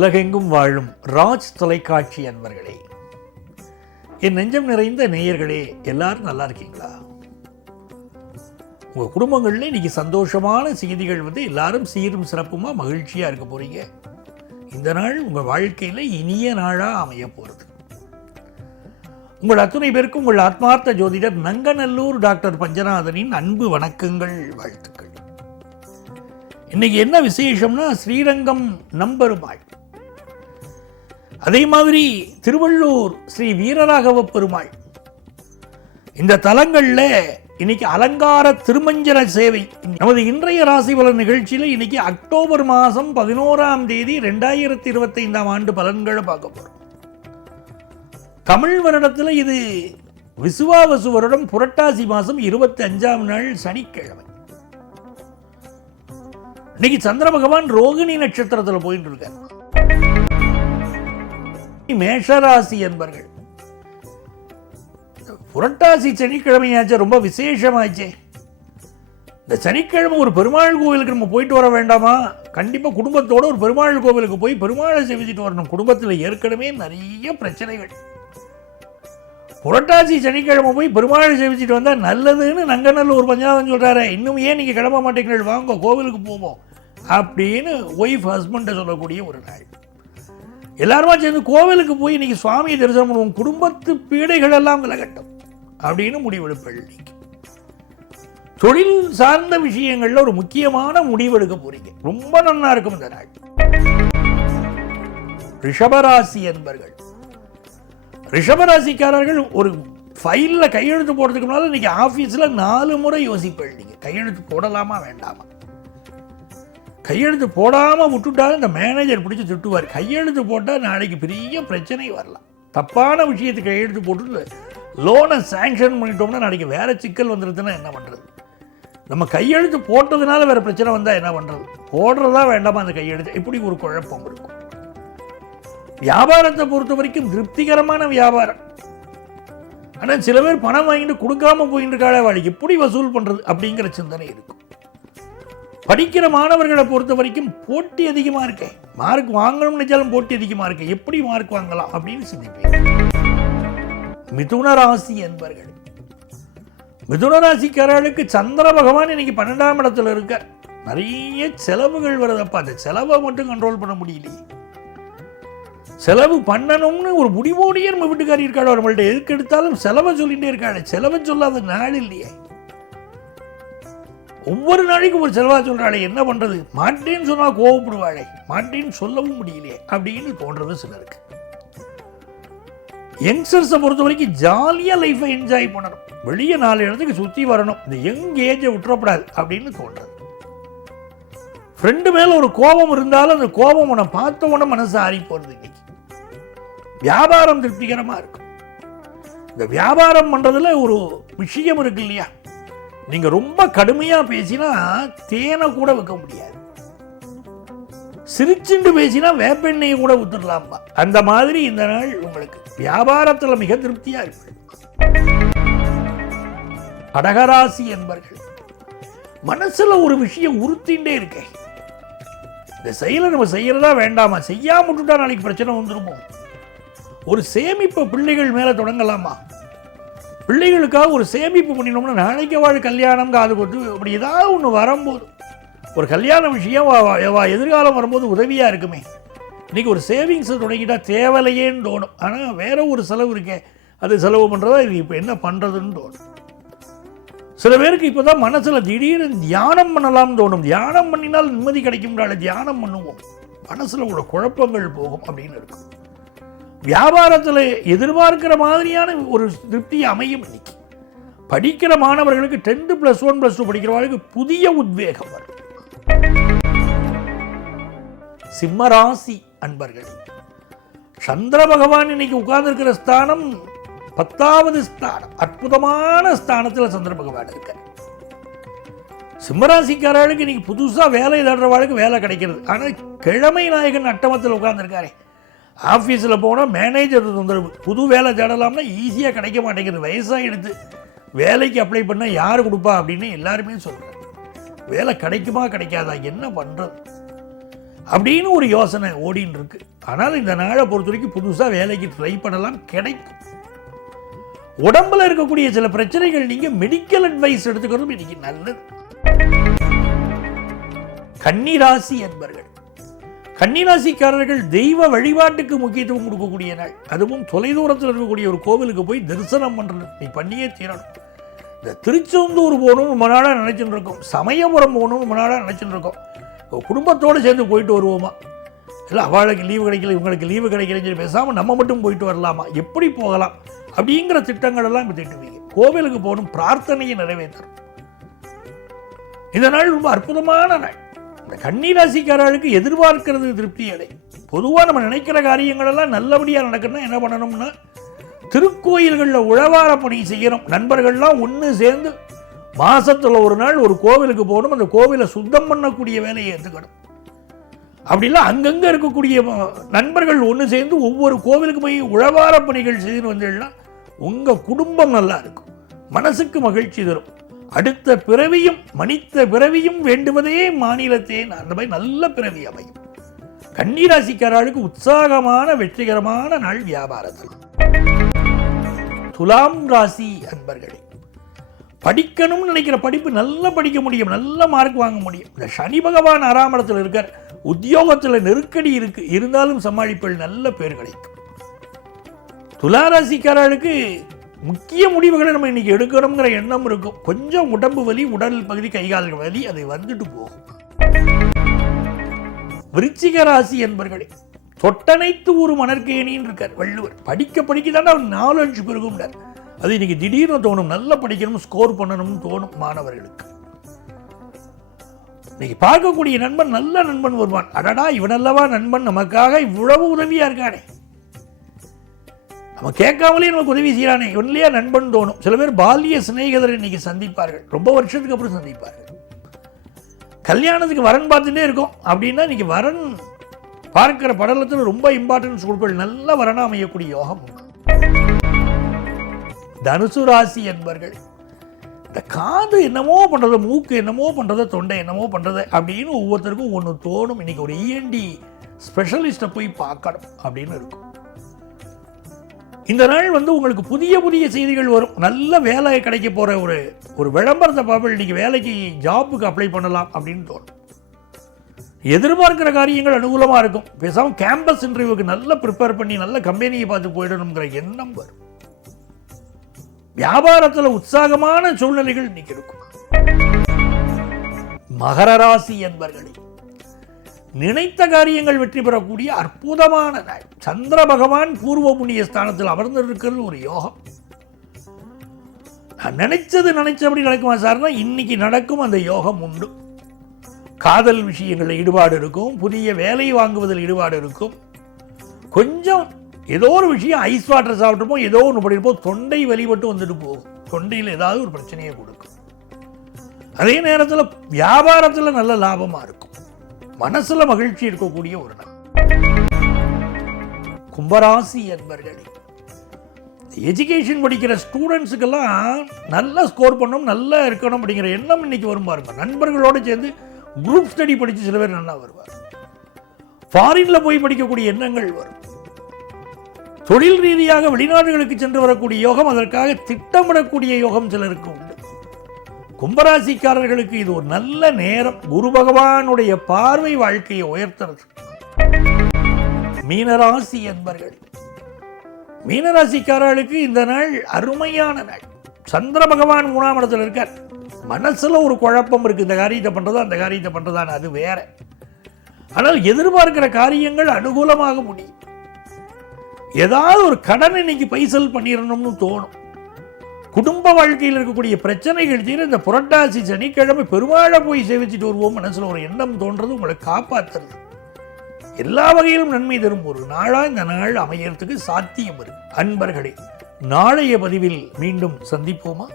உலகெங்கும் வாழும் ராஜ் தொலைக்காட்சி அன்பர்களே, என் நெஞ்சம் நிறைந்த நேயர்களே, எல்லாரும் நல்லா இருக்கீங்களா? உங்கள் குடும்பங்களில் இன்னைக்கு சந்தோஷமான செய்திகள் எல்லாரும் சீரும் சிறப்புமாக மகிழ்ச்சியாக இருக்க போகிறீங்க. இந்த நாள் உங்கள் வாழ்க்கையில் இனிய நாளாக அமைய போகிறது. உங்கள் அத்துணை பேருக்கும் உங்கள் ஆத்மார்த்த ஜோதிடர் நங்கநல்லூர் டாக்டர் பஞ்சநாதனின் அன்பு வணக்கங்கள், வாழ்த்துக்கள். இன்னைக்கு என்ன விசேஷம்னா, ஸ்ரீரங்கம் நம்பெருமாள், அதே மாதிரி திருவள்ளூர் ஸ்ரீ வீரராகவ பெருமாள், இந்த தலங்களில் இன்னைக்கு அலங்கார திருமஞ்சன சேவை. நமது இன்றைய ராசி பலன் நிகழ்ச்சியில் இன்னைக்கு அக்டோபர் மாதம் 11ஆம் தேதி 2025ஆம் ஆண்டு பலன்களை பார்க்க போகிறோம். தமிழ் வருடத்தில் இது விசுவாவசு வருடம் புரட்டாசி மாதம் 25ஆம் நாள் சனிக்கிழமை. இன்னைக்கு சந்திர பகவான் ரோகிணி நட்சத்திரத்தில் போயிட்டு இருக்கார். மேஷராசி என்பர்கள், புரட்டாசி சனிக்கிழமையாச்சு, ரொம்ப விசேஷமாச்சே. இந்த சனிக்கிழமை ஒரு பெருமாள் கோவிலுக்கு நம்ம போயிட்டு வர வேண்டாமா? கண்டிப்பாக குடும்பத்தோடு ஒரு பெருமாள் கோவிலுக்கு போய் பெருமாளை சேவிச்சுட்டு வரணும். குடும்பத்தில் ஏற்கனவே நிறைய பிரச்சனைகள். புரட்டாசி சனிக்கிழமை போய் பெருமாளை சேவிச்சுட்டு வந்தால் நல்லதுன்னு நங்கநல்லூர் பஞ்சாதம் சொல்கிறாரு. இன்னும் ஏன் நீங்கள் கிளம்ப மாட்டேங்கிறீர்கள், வாங்க கோவிலுக்கு போவோம் அப்படின்னு ஒய்ஃப் ஹஸ்பண்டை சொல்லக்கூடிய ஒரு நாள். எல்லாருமா சேர்ந்து கோவிலுக்கு போய் இன்னைக்கு சுவாமியை தரிசனம் பண்ணுவோம், குடும்பத்து பீடைகள் எல்லாம் விலகட்டும் அப்படின்னு முடிவெடுப்பீங்க. தொழில் சார்ந்த விஷயங்கள்ல ஒரு முக்கியமான முடிவெடுக்க போறீங்க, ரொம்ப நல்லா இருக்கும் இந்த நாள். ரிஷபராசி என்பர்கள், ரிஷபராசிக்காரர்கள் ஒரு ஃபைல்ல கையெழுத்து போடுறதுக்கு முன்னால இன்னைக்கு ஆபீஸ்ல 4 முறை யோசிப்பீங்க, கையெழுத்து போடலாமா வேண்டாமா. கையெழுத்து போடாமல் விட்டுட்டாலும் இந்த மேனேஜர் பிடிச்சி திட்டுவார். கையெழுத்து போட்டால் நாளைக்கு பெரிய பிரச்சனை வரலாம். தப்பான விஷயத்துக்கு கையெழுத்து போட்டு லோனை சாங்ஷன் பண்ணிட்டோம்னா நாளைக்கு வேறு சிக்கல் வந்துடுதுன்னா என்ன பண்ணுறது? நம்ம கையெழுத்து போட்டதுனால வேறு பிரச்சனை வந்தால் என்ன பண்ணுறது? போடுறதா வேண்டாமா அந்த கையெழுத்து? இப்படி ஒரு குழப்பம் இருக்கும். வியாபாரத்தை பொறுத்த வரைக்கும் திருப்திகரமான வியாபாரம். ஆனால் சில பேர் பணம் வாங்கிட்டு கொடுக்காம போயிட்டு இருக்காளே, வாழைக்கு எப்படி வசூல் பண்ணுறது அப்படிங்கிற சிந்தனை இருக்கும். படிக்கிற மாணவர்களை பொறுத்த வரைக்கும் போட்டி அதிகமாக இருக்கேன், மார்க் வாங்கணும்னு நினைச்சாலும் போட்டி அதிகமாக இருக்கேன், எப்படி மார்க் வாங்கலாம் அப்படின்னு சிந்திப்பேன். மிதுன ராசி என்பர்கள், மிதுன ராசிக்காரர்களுக்கு சந்திர பகவான் இன்னைக்கு 12ஆம் இடத்துல இருக்க. நிறைய செலவுகள் வருதப்பா, அந்த செலவை மட்டும் கண்ட்ரோல் பண்ண முடியலையே. செலவு பண்ணணும்னு ஒரு முடிவோடையே நம்ம வீட்டுக்காரி இருக்காள், நம்மள்ட்ட எதுக்கு எடுத்தாலும் செலவை சொல்லிகிட்டே இருக்காள். செலவை சொல்லாத நாள் இல்லையே, ஒவ்வொரு நாளைக்கும் ஒரு செலவா சொல்றாளே, என்ன பண்றது? மாட்டேன்னு சொன்னா கோவப்படுவாளே, மாட்டேன்னு சொல்லவும் முடியலையே அப்படின்னு தோன்றது சிலருக்கு. யங்ஸ்டர்ஸை பொறுத்த வரைக்கும் ஜாலியா லைஃபை என்ஜாய் பண்ணணும், வெளியே 4 இடத்துக்கு சுற்றி வரணும், இந்த யங் ஏஜை விட்டுறப்படாது அப்படின்னு தோன்றது. ஃப்ரெண்டு மேல ஒரு கோபம் இருந்தாலும் அந்த கோபம் உன்னை பார்த்த உடனே மனசு ஆறி போறது. இன்னைக்கு வியாபாரம் திருப்திகரமா இருக்கும். இந்த வியாபாரம் பண்றதுல ஒரு விஷயம் இருக்கு இல்லையா, நீங்க ரொம்ப கடுமையா பேசினா தேனை கூட வைக்க முடியாது, சிரிச்சுண்டு பேசினா வேப்பெண்ணெயை கூட ஊத்துடலாம்பா. அந்த மாதிரி இந்த நாள் உங்களுக்கு வியாபாரத்துல மிக திருப்தியா இருக்கு. கடகராசி என்பர்கள், மனசுல ஒரு விஷயம் உறுத்திண்டே இருக்கேன், இந்த செயலை நம்ம செய்யறதா வேண்டாமா, செய்யாம விட்டுட்டா நாளைக்கு பிரச்சனை வந்துருமோ. ஒரு சேமிப்பை பிள்ளைகள் மேல தொடங்கலாமா, பிள்ளைகளுக்காக ஒரு சேமிப்பு பண்ணினோம்னா நாளைக்கு வாழ் கல்யாணம் காது கொடுத்து அப்படி ஏதாவது ஒன்று வரும்போது, ஒரு கல்யாண விஷயம் எதிர்காலம் வரும்போது உதவியாக இருக்குமே. இன்றைக்கி ஒரு சேவிங்ஸை தொடங்கிட்டா தேவலையேன்னு தோணும், ஆனால் வேற ஒரு செலவு இருக்கே, அது செலவு பண்ணுறதா இது இப்போ என்ன பண்ணுறதுன்னு தோணும். சில பேருக்கு இப்போ தான் மனசில் திடீர்னு தியானம் பண்ணலாம்னு தோணும். தியானம் பண்ணினால் நிம்மதி கிடைக்கும்னால தியானம் பண்ணுவோம், மனசில் உள்ள குழப்பங்கள் போகும் அப்படின்னு இருக்கும். வியாபாரத்தில் எதிர்பார்க்கிற மாதிரியான ஒரு திருப்தி அமையும். இன்னைக்கு படிக்கிற மாணவர்களுக்கு 10th +1 +2 படிக்கிறவர்களுக்கு புதிய உத்வேகம் வரும். சிம்மராசி அன்பர்கள், சந்திர பகவான் இன்னைக்கு உட்கார்ந்துருக்கிற ஸ்தானம் 10வது ஸ்தானம், அற்புதமான ஸ்தானத்தில் சந்திர பகவான் இருக்க. சிம்மராசிக்காரர்களுக்கு இன்னைக்கு புதுசாக வேலை தேடுறவாளுக்கு வேலை கிடைக்கிறது. ஆனால் கிழமை நாயகன் அட்டமத்தில் உட்கார்ந்துருக்காரே, ஆஃபீஸில் போனால் மேனேஜர் தொந்தரவு, புது வேலை தேடலாம்னா ஈஸியாக கிடைக்க மாட்டேங்குது. வயசாக எடுத்து வேலைக்கு அப்ளை பண்ணால் யார் கொடுப்பா அப்படின்னு எல்லாருமே சொல்கிறாங்க. வேலை கிடைக்குமா கிடைக்காதா, என்ன பண்ணுறது? அப்படின்னு ஒரு யோசனை ஓடின்னு இருக்கு. ஆனால் இந்த நாளை பொறுத்த வரைக்கும் புதுசாக வேலைக்கு ட்ரை பண்ணலாம், கிடைக்கும். உடம்புல இருக்கக்கூடிய சில பிரச்சனைகள் நீங்க மெடிக்கல் அட்வைஸ் எடுத்துக்கிறதும் இன்னைக்கு நல்லது. கன்னிராசி என்பர்கள், கன்னிராசிக்காரர்கள் தெய்வ வழிபாட்டுக்கு முக்கியத்துவம் கொடுக்கக்கூடிய நாள். அதுவும் தொலைதூரத்தில் இருக்கக்கூடிய ஒரு கோவிலுக்கு போய் தரிசனம் பண்றது நீ பண்ணியே தீரணும். இந்த திருச்செந்தூர் போகணும் ரொம்ப நாளாக நினைச்சுட்டு இருக்கோம், சமயபுரம் போகணும் ரொம்ப நாளாக நினைச்சுட்டு இருக்கோம். குடும்பத்தோடு சேர்ந்து போயிட்டு வருவோமா, இல்லை அவளுக்கு லீவு கிடைக்கல இவங்களுக்கு லீவு கிடைக்கலன்னு சொல்லி பேசாமல் நம்ம மட்டும் போயிட்டு வரலாமா, எப்படி போகலாம் அப்படிங்கிற திட்டங்கள் எல்லாம் இப்போ திட்டுவீங்க. கோவிலுக்கு போகணும், பிரார்த்தனையை நிறைவேற்றணும். இந்த நாள் ரொம்ப அற்புதமான நாள். இந்த கன்னிராசிக்காரர்களுக்கு எதிர்பார்க்கிறது திருப்தி அடை. பொதுவாக நம்ம நினைக்கிற காரியங்கள் எல்லாம் நல்லபடியாக நடக்கணும்னா என்ன பண்ணணும்னா, திருக்கோயில்களில் உழவார பணி செய்யணும். நண்பர்கள்லாம் ஒன்று சேர்ந்து மாசத்துல ஒரு நாள் ஒரு கோவிலுக்கு போகணும், அந்த கோவிலை சுத்தம் பண்ணக்கூடிய வேலையை எடுத்துக்கணும். அப்படிலாம் அங்கங்கே இருக்கக்கூடிய நண்பர்கள் ஒன்று சேர்ந்து ஒவ்வொரு கோவிலுக்கு போய் உழவார பணிகள் செய்து வந்தீங்கன்னா உங்கள் குடும்பம் நல்லா இருக்கும், மனசுக்கு மகிழ்ச்சி தரும். அடுத்த பிறவியும் மனித பிறவியும் வேண்டுவதே மாநிலத்தே அந்த மாதிரி நல்ல பிறவி அமையும். கன்னிராசிக்காரர்களுக்கு உற்சாகமான வெற்றிகரமான நாள் வியாபாரத்தில். துலாம் ராசி அன்பர்களே, படிக்கணும்னு நினைக்கிற படிப்பு நல்லா படிக்க முடியும், நல்ல மார்க் வாங்க முடியும். இந்த சனி பகவான் 6ஆம் இடத்துல இருக்கார், உத்தியோகத்தில் நெருக்கடி இருக்கு, இருந்தாலும் சமாளிப்பில் நல்ல பேர் கிடைக்கும். துளாராசிக்காரர்களுக்கு முக்கிய முடிவுகளை நம்ம இன்னைக்கு எடுக்கணுங்கிற எண்ணம் இருக்கும். கொஞ்சம் உடம்பு வலி, உடல் பகுதி கைகால்கள் வலி, அது வந்துட்டு போகும். விருச்சிக ராசி என்பர்களே, தொட்டனைத்து ஒரு மணற்கேணின்னு இருக்கார் வள்ளுவர். படிக்க படிக்கதான அவர் நாலேஜ் பெருகும்னார். அது இன்னைக்கு திடீர்னு தோணும், நல்லா படிக்கணும், ஸ்கோர் பண்ணணும்னு தோணும் மாணவர்களுக்கு. இன்னைக்கு பார்க்கக்கூடிய நண்பன் நல்ல நண்பன் வருவான். அடடா இவனல்லவா நண்பன், நமக்காக இவ்வளவு உதவியா இருக்கானே, நம்ம கேட்காமலே நமக்கு உதவி செய்யறானே, இவன்லையா நண்பன் தோணும். சில பேர் பால்ய சிநேகிதரை இன்னைக்கு சந்திப்பார்கள், ரொம்ப வருஷத்துக்கு அப்புறம் சந்திப்பார்கள். கல்யாணத்துக்கு வரன் பார்த்துட்டே இருக்கும் அப்படின்னா இன்னைக்கு வரன் பார்க்கிற படலத்தில் ரொம்ப இம்பார்ட்டன்ஸ் கொடுப்பது, நல்ல வரனா அமையக்கூடிய யோகம் உண்டு. தனுசு ராசி என்பர்கள், இந்த காது என்னமோ பண்றது, மூக்கு என்னமோ பண்றது, தொண்டை என்னமோ பண்றது அப்படின்னு ஒவ்வொருத்தருக்கும் ஒன்று தோணும். இன்னைக்கு ஒரு இஎன்டி ஸ்பெஷலிஸ்ட்டை போய் பார்க்கணும் அப்படின்னு இருக்கும். இந்த நாள் உங்களுக்கு புதிய புதிய செய்திகள் வரும். நல்ல வேலை கிடைக்க போற ஒரு விளம்பரத்தை பார்ப்போம். இன்னைக்கு வேலைக்கு ஜாப்புக்கு அப்ளை பண்ணலாம் அப்படின்னு தோணும். எதிர்பார்க்கிற காரியங்கள் அனுகூலமா இருக்கும். பேசாம கேம்பஸ் இன்டர்வியூக்கு நல்லா ப்ரிப்பேர் பண்ணி நல்ல கம்பெனியை பார்த்து போயிடணுங்கிற எண்ணம் வரும். வியாபாரத்தில் உற்சாகமான சூழ்நிலைகள் இன்னைக்கு இருக்கும். மகர ராசி என்பர்களே, நினைத்த காரியங்கள் வெற்றி பெறக்கூடிய அற்புதமான நாள். சந்திர பகவான் பூர்வ புண்ணிய ஸ்தானத்தில் அமர்ந்திருக்கிறது ஒரு யோகம். நான் நினைச்சபடி நடக்குமா சார்னா இன்னைக்கு நடக்கும், அந்த யோகம் உண்டு. காதல் விஷயங்களில் ஈடுபாடு இருக்கும், புதிய வேலை வாங்குவதில் ஈடுபாடு இருக்கும். கொஞ்சம் ஏதோ ஒரு விஷயம் ஐஸ் வாட்டர் சாப்பிட்டுப்போம், ஏதோ ஒன்று பண்ணிருப்போம், தொண்டை வலிபட்டு வந்துட்டு போகும், தொண்டையில் ஏதாவது ஒரு பிரச்சனையை கொடுக்கும். அதே நேரத்தில் வியாபாரத்தில் நல்ல லாபமாக இருக்கும், மனசுல மகிழ்ச்சி இருக்கக்கூடிய ஒரு நாள். கும்பராசி என்பர்களே, எஜுகேஷன் படிக்கிற ஸ்டூடெண்ட்ஸுக்கெல்லாம் நல்லா ஸ்கோர் பண்ணணும், நல்லா இருக்கணும் அப்படிங்கிற எண்ணம் இன்னைக்கு வரும் பாருங்க. நண்பர்களோடு சேர்ந்து குரூப் ஸ்டடி படித்து சில பேர் நல்லா வருவார். ஃபாரின்ல போய் படிக்கக்கூடிய எண்ணங்கள் வரும். தொழில் ரீதியாக வெளிநாடுகளுக்கு சென்று வரக்கூடிய யோகம், அதற்காக திட்டமிடக்கூடிய யோகம் சிலருக்கு உண்டு. கும்பராசிக்காரர்களுக்கு இது ஒரு நல்ல நேரம். குரு பகவானுடைய பார்வை வாழ்க்கையை உயர்த்துறது. மீனராசி என்பர்கள், மீனராசிக்காரர்களுக்கு இந்த நாள் அருமையான நாள். சந்திர பகவான் 3ஆம் இடத்துல இருக்கார். மனசுல ஒரு குழப்பம் இருக்கு, இந்த காரியத்தை பண்றதா அந்த காரியத்தை பண்றதான்னு, அது வேற. ஆனால் எதிர்பார்க்கிற காரியங்கள் அனுகூலமாக முடியும். ஏதாவது ஒரு கடன் இன்னைக்கு பைசல் பண்ணிடணும்னு தோணும். குடும்ப வாழ்க்கையில் இருக்கக்கூடிய பிரச்சனைகள் தீர இந்த புரட்டாசி சனிக்கிழமை பெருமாளை போய் சேவிச்சுட்டு வருவோம், மனசுல ஒரு எண்ணம் தோன்றது உங்களை காப்பாற்றுறது. எல்லா வகையிலும் நன்மை தரும் ஒரு நாளா இந்த நாள் அமையறதுக்கு சாத்தியம் இருக்கு. அன்பர்களே, நாளைய பதிவில் மீண்டும் சந்திப்போமா?